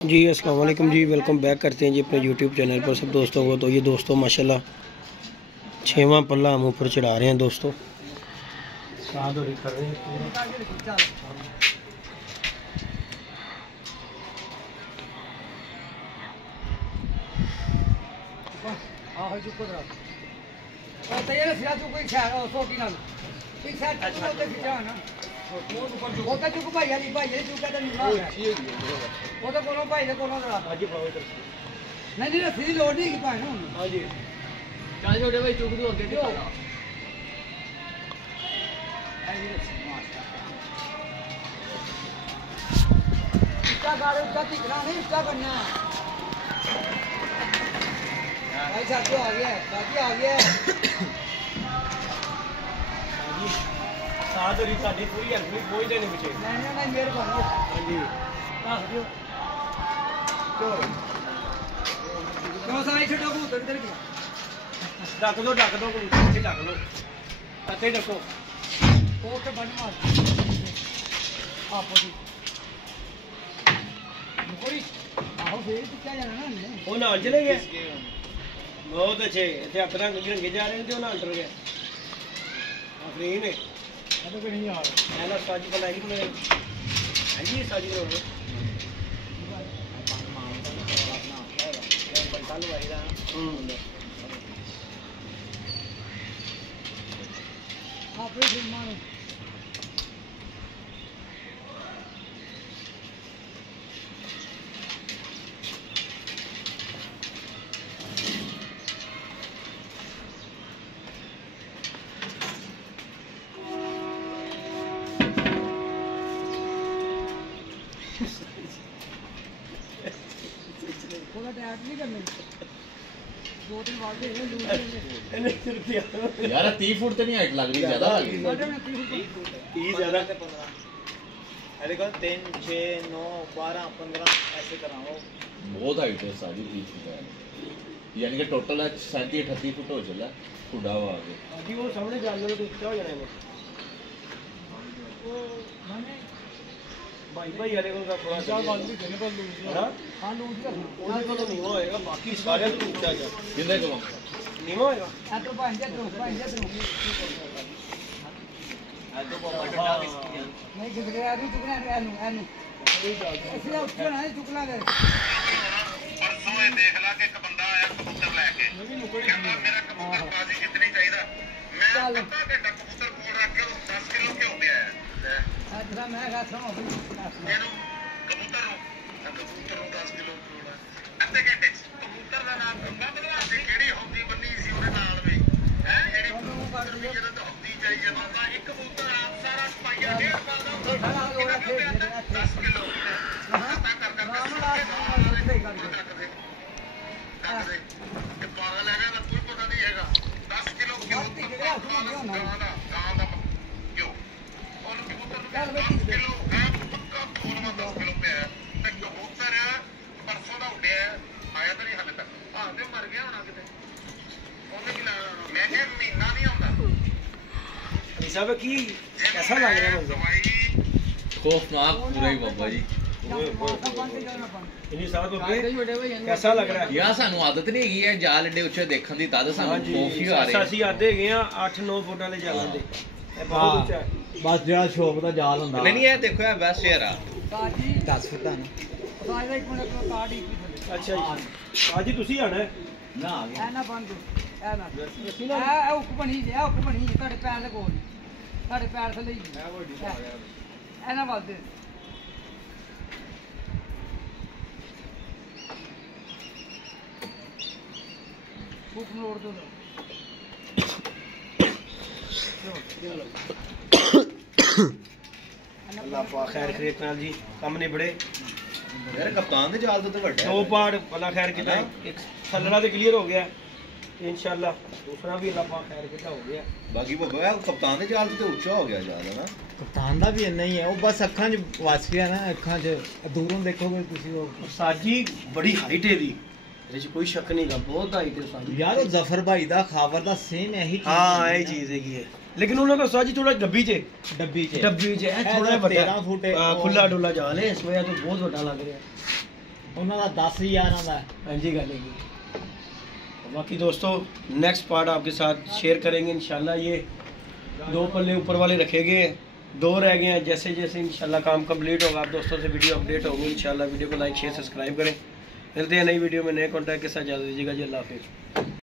जी अस्सलाम वालेकुम जी, welcome back करते हैं जी अपने यूट्यूब चैनल पर सब दोस्तों को। तो ये दोस्तों माशाल्लाह 6वां पल्ला हम ऊपर चढ़ा रहे हैं दोस्तों। कर रहे हैं वो तो चुक भाई यानी भाई ये चुका तो नहीं वो तो कोनो भाई ने कोनो दरा हां जी नहीं नहीं फ्री लोड नहीं की भाई ना हां जी चल छोटे भाई चुक दो आगे इसका गाड़ी उसका दिखना नहीं उसका करना भाई साथी आ गया बाकी आ गया साथ री साडी पूरी हेल्प नहीं कोई देने पीछे नहीं नहीं मेहरबानी हां जी दस दियो क्यों साई छड़ो को उधर इधर गया ढक दो पीछे ढक लो अते ढको ओके बन मार आपो जी कोई आओ फिर क्या जाना ना हमने वो नाल चले गए बहुत अच्छे इतने हक रंगे जा रहे हैं तो नाल टल गए आखिरी ने तो कहीं नहीं आ रहा ऐना साजी बनाई में हां जी साजी रो आप फिर मानो थोड़ा टाइट नहीं करने दो तीन बार दे यार 30 फुट तो नहीं हाइट लग रही, ज्यादा लग रही 30 ज्यादा अरे कौन 3 6 9 12 15 ऐसे कराओ बहुत हाइट है सारी 30 फुट है, यानी कि टोटल 37 38 फुट हो चला खुदा हुआ आगे अभी वो सामने जान लो तो क्या हो जाना है वो मैंने भाई वाले को थोड़ा सा बाल भी देने पर लूज हां हां लूज करना ਉਹਦੇ ਕੋਲ ਨਹੀਂ ਹੋਏਗਾ ਬਾਕੀ ਸਾਰਿਆਂ ਤੋਂ ਉੱਚਾ ਜਾ किंदे को ਨਹੀਂ ਹੋਏਗਾ ਆ तो भाई जा दो तो पापा डंडा किसकी है नहीं गिर गया नहीं चुकना है एनु इसलिए उठना नहीं चुकना है परसों ये देख ला कि एक बंदा आया कबूतर लेके कहता मेरा कबूतर बाजी कितनी चाहिए मैं आधा घंटा कबूतर कोल रख के 10 किलो क्यों पे आया अच्छा मैं गा सुनो ਇਹਨੂੰ ਕਬੂਤਰ ਨੂੰ 10 ਕਿਲੋ ਕੋਲ ਅੱਧੇ ਘੰਟੇ ਕਬੂਤਰ ਦਾ ਨਾਮ ਗੰਗਾ ਬਦਲਾ ਦੇ ਕਿਹੜੀ ਹੌਦੀ ਬੰਨੀ ਸੀ ਉਹਦੇ ਨਾਲ ਵੀ ਹੈ ਜਿਹੜੀ ਕਬੂਤਰ ਵੀ ਜਦੋਂ ਤਾਂ ਹੌਦੀ ਚਾਹੀ ਜਾਂਦਾ ਤਾਂ ਇੱਕ ਕਬੂਤਰ ਆਪ ਸਾਰਾ ਸਪਾਈਆ 1.5 ਸਾਲ ਦਾ ਹੁੰਦਾ 10 ਕਿਲੋ ਤਾਂ ਕਰ ਕਰਦੇ ਤੇ ਪਾਰਾ ਲੈ ਗਿਆ ਤਾਂ ਕੋਈ ਪਤਾ ਨਹੀਂ ਹੈਗਾ 10 ਕਿਲੋ ਕਿਉਂ ਗਾਂ ਦਾ ਕਿਉਂ ਉਹਨੂੰ ਕਬੂਤਰ ਨੂੰ 10 ਕਿਲੋ ਹੈ ਪੱਕਾ ਖੋਲਵਾ 10 ਕਿਲੋ ਪਿਆ ਤੇ ਕਬੂਤਰ ਪਰਸੋਂ ਦਾ ਉੱਡਿਆ ਆਇਆ ਤਾਂ ਨਹੀਂ ਹਾਲੇ ਤੱਕ ਆਂਦੇ ਮਰ ਗਿਆ ਹੋਣਾ ਕਿਤੇ ਉਹਨੇ ਕੀ ਲਾਣਾ ਮੈਂ ਕਿਹਾ ਮਹੀਨਾ ਨਹੀਂ ਆਉਂਦਾ हिसाब की कैसा लग रहा है दवाई खौफनाक पूरा ही बाबा जी इन्हीं साल को कैसा लग रहा है यार सानू आदत नहीं हैगी है जाल एडे ਉੱਚੇ ਦੇਖਣ ਦੀ ਤਦ ਸਾਨੂੰ ਖੌਫ ਹੀ ਆ ਰਿਹਾ ਅਸੀਂ ਆਦੇ ਹੈਗੇ ਆ 8-9 ਫੁੱਟ ਵਾਲੇ ਜਾਲਾਂ ਦੇ ਇਹ ਬਹੁਤ ਉੱਚਾ ਬਸ ਜਿਹੜਾ ਸ਼ੌਕ ਦਾ ਜਾਲ ਹੁੰਦਾ ਨਹੀਂ ਇਹ ਦੇਖੋ ਇਹ ਬੈਸਟ ਯਾਰ ਆ ਕਾਜੀ 10 ਫੁੱਟ ਦਾ ਸਾਈਡ ਇੱਕ ਮਿੰਟ ਕੋ ਕਾਰਡ ਹੀ ਅੱਛਾ ਜੀ ਅੱਜ ਹੀ ਤੁਸੀਂ ਆਣਾ ਹੈ ਨਾ ਆ ਗਿਆ ਐ ਨਾ ਬੰਦ ਐ ਨਾ ਐ ਉੱਕ ਬਣੀ ਜੇ ਉੱਕ ਬਣੀ ਤੁਹਾਡੇ ਪੈਰ ਦੇ ਕੋਲ ਤੁਹਾਡੇ ਪੈਰ ਥੱਲੇ ਹੀ ਮੈਂ ਵੱਡੀ ਆ ਗਿਆ ਐ ਨਾ ਵੱਲ ਦੇ ਉੱਕ ਮੋੜ ਦੋ ਅੱਲਾਹ ਪਾਕ ਖੈਰ ਕਰੇ ਨਾਲ ਜੀ ਕੰਮ ਨਿਬੜੇ ਯਾਰ ਕਪਤਾਨ ਦੇ ਜਾਲ ਤੋਂ ਤੇ ਵੱਡਾ दो पार्ट अल्लाह खैर किया एक थल्लड़ा तो क्लियर हो गया इंशाल्लाह दूसरा भी अल्लाह पाक खैर किया हो गया ਬਾਕੀ ਬਾਬਾ ਕਪਤਾਨ ਦੇ ਜਾਲ ਤੋਂ ਤੇ ਉੱਚਾ ਹੋ ਗਿਆ ਜਾਲ ਹੈ ਨਾ ਕਪਤਾਨ ਦਾ ਵੀ ਇੰਨਾ ਹੀ ਹੈ, ਉਹ ਬਸ ਅੱਖਾਂ 'ਚ ਵਸ ਗਿਆ ਨਾ, ਅੱਖਾਂ 'ਚ ਦੂਰੋਂ ਦੇਖੋਗੇ ਤੁਸੀਂ ਉਹ साजी बड़ी हाइट है दी ਇਹਦੇ 'ਚ ਕੋਈ ਸ਼ੱਕ ਨਹੀਂਗਾ ਬਹੁਤ ਹਾਈਟ ਹੈ ਸਾਜੀ ਯਾਰ ਉਹ ਜ਼ਫਰ ਭਾਈ ਦਾ ਖਾਵਰ ਦਾ ਸੇਮ ਇਹੀ ਚੀਜ਼ ਹਾਂ ਇਹ ਚੀਜ਼ ਹੈਗੀ ਹੈ लेकिन उन्होंने तो साजी थोड़ा डब्बी च डब्बी च थोड़ा बड़ा 13 फुट खुला डुला जाल है इस वजह तो बहुत बड़ा लग रहा है ਉਹਨਾਂ ਦਾ 10000 ਦਾ हाँ जी गल है। बाकी दोस्तों नेक्स्ट पार्ट आपके साथ शेयर करेंगे इंशाल्लाह। ये 2 पल्ले ऊपर वाले रखे गए हैं, 2 रह गए हैं। जैसे जैसे इंशाल्लाह काम कंप्लीट होगा आप दोस्तों से वीडियो अपडेट होगी इंशाल्लाह। वीडियो को लाइक शेयर सब्सक्राइब करें। मिलते हैं नई वीडियो में नए कॉन्टैक्ट के साथ। इजाज़त दीजिएगा जी, अल्लाह हाफिज़।